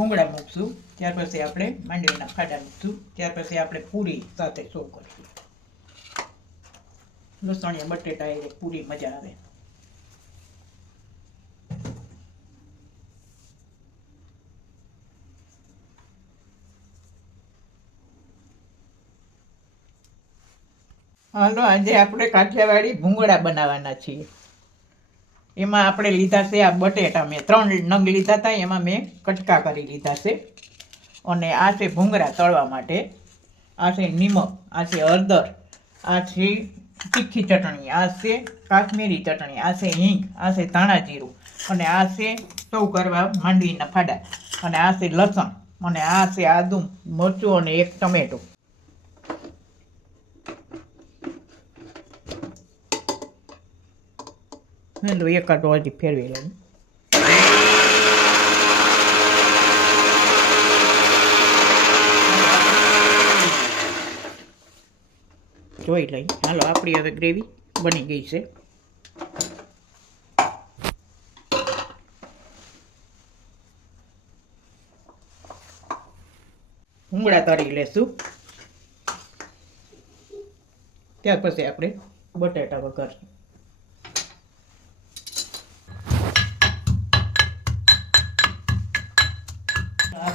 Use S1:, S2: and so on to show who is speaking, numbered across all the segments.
S1: ભૂંગળા મૂકશું. ત્યાર પછી આપણે માંડવીના ખાડા મૂકશું. ત્યાર પછી આપણે પૂરી સાથે સૌ કરીશું. લસણિયા બટેટા એ પૂરી મજા આવે. હાલો, આજે આપણે કાઠિયાવાડી ભૂંગળા બનાવવાના છીએ. એમાં આપણે લીધા છે આ બટેટા મેં ત્રણ નંગ લીધા હતા એમાં મેં કટકા કરી લીધા છે અને આ છે ભૂંગરા તળવા માટે આ છે નિમક આ છે હળદર આ છે તીખી ચટણી આ છે કાશ્મીરી ચટણી આ છે હિંગ આ છે ધાણા જીરું અને આ છે સૌ કરવા માંડવીના ફાડા અને આ છે લસણ અને આ છે આદુ મરચું અને એક ટમેટો હેલો એકાદ હજી ફેરવી લઉં જોઈ લઈ. હાલો, આપણી હવે ગ્રેવી બની ગઈ છે. ઉમળા તળી લેશું. ત્યાર પછી આપણે બટાટા વઘારશું.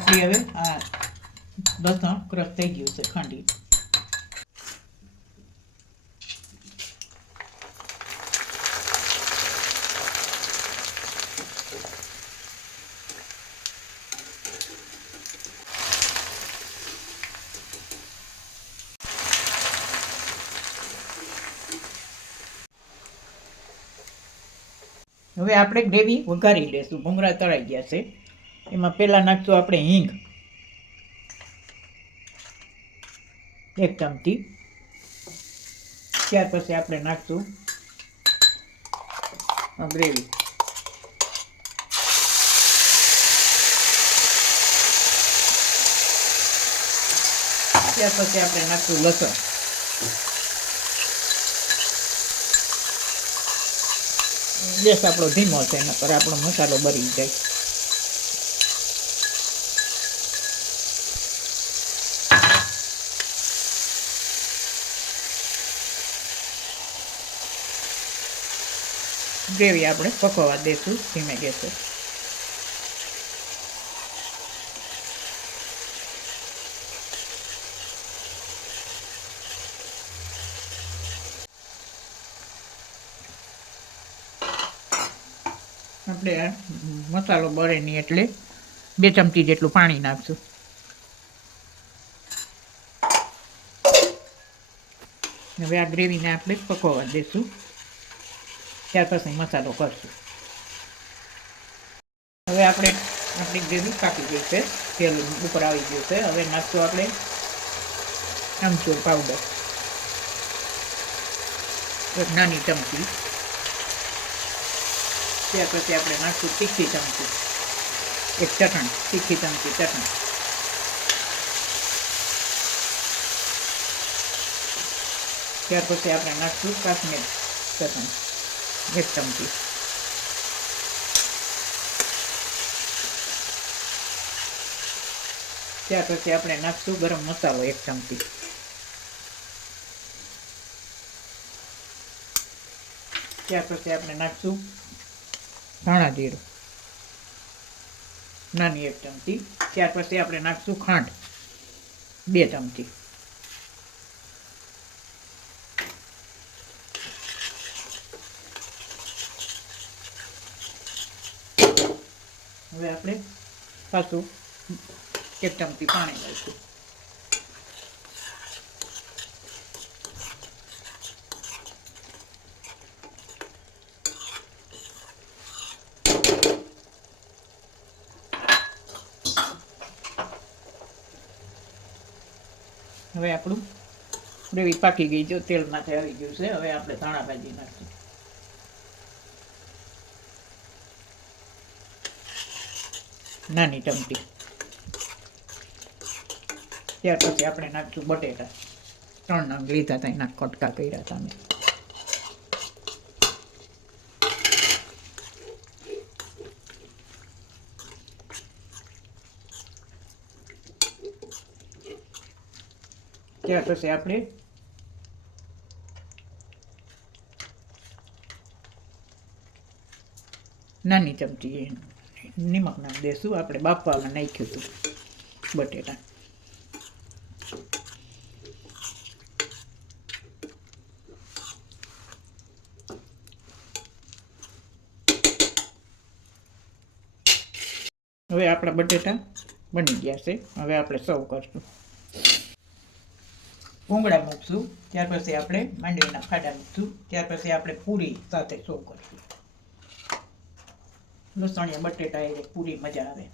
S1: આપણી હવે? આ લસણ ક્રશ થઈ ગયું છે ખાંડી. હવે આપણે ગ્રેવી વઘારી લેશું. ભૂંગળા તળાઈ ગયા છે. એમાં પહેલાં નાખશું આપણે હિંગ. એક ચમચી. ત્યાર પછી આપણે નાખશું ગ્રેવી. ત્યાર પછી આપણે નાખશું લસણ. ગેસ આપણો ધીમો છે, એના પર આપણો મસાલો બરી જાય. ગ્રેવી આપણે પકવવા દઈશું ધીમે ગેસે. આપણે આ મસાલો બળે નહીં એટલે બે ચમચી જેટલું પાણી નાખશું. હવે આ ગ્રેવીને આપણે પકવવા દેશું. ત્યાર પછી મસાલો કરશું. હવે આપણે આપણી ગ્રેવી પાકી ગઈ છે, તેલ ઉપર આવી ગયું છે. હવે નાખશું આપણે આમચૂર પાવડર એક નાની ચમચી, ત્યાર પછી આપણે નાખશું તીખી ચમચી, એક ચટણી, તીખી ચમચી ચટણી. ત્યાર પછી આપણે નાખશું કાશ્મીર ચટણી. એક ચમચી ત્યાર પછી આપણે નાખશું ગરમ મસાલો, એક ચમચી. ત્યાર પછી આપણે નાખશું ધાણા જીરું. નાની એક ચમચી. ત્યાર પછી આપણે નાખશું ખાંડ. બે ચમચી. હવે આપણે પાછું એક ચમચી પાણી લઈશું હવે આપણું ગ્રેવી પાકી ગઈ જો તેલમાંથી આવી ગયું છે. હવે આપણે ધાણા ભાજી નાખીશું. નાની ચમચી ત્યાર પછી આપણે નાખ્યું બટેટા. ત્રણ નંગ લીધા હતા, એના કટકા કર્યા હતા અમે. ત્યાર પછી આપણે નાની ચમચી એનું નિમક નામ દેશું. આપણે બાફવામાં નાખ્યું હતું બટેટા. હવે આપણા બટેટા બની ગયા છે. હવે આપણે સર્વ કરશું. ભૂંગળા મૂકશું. ત્યાર પછી આપણે માંડવીના ખાડા મૂકશું. ત્યાર પછી આપણે પૂરી સાથે સર્વ કરશું. લસણિયા બટેટા એ પૂરી મજા આવે.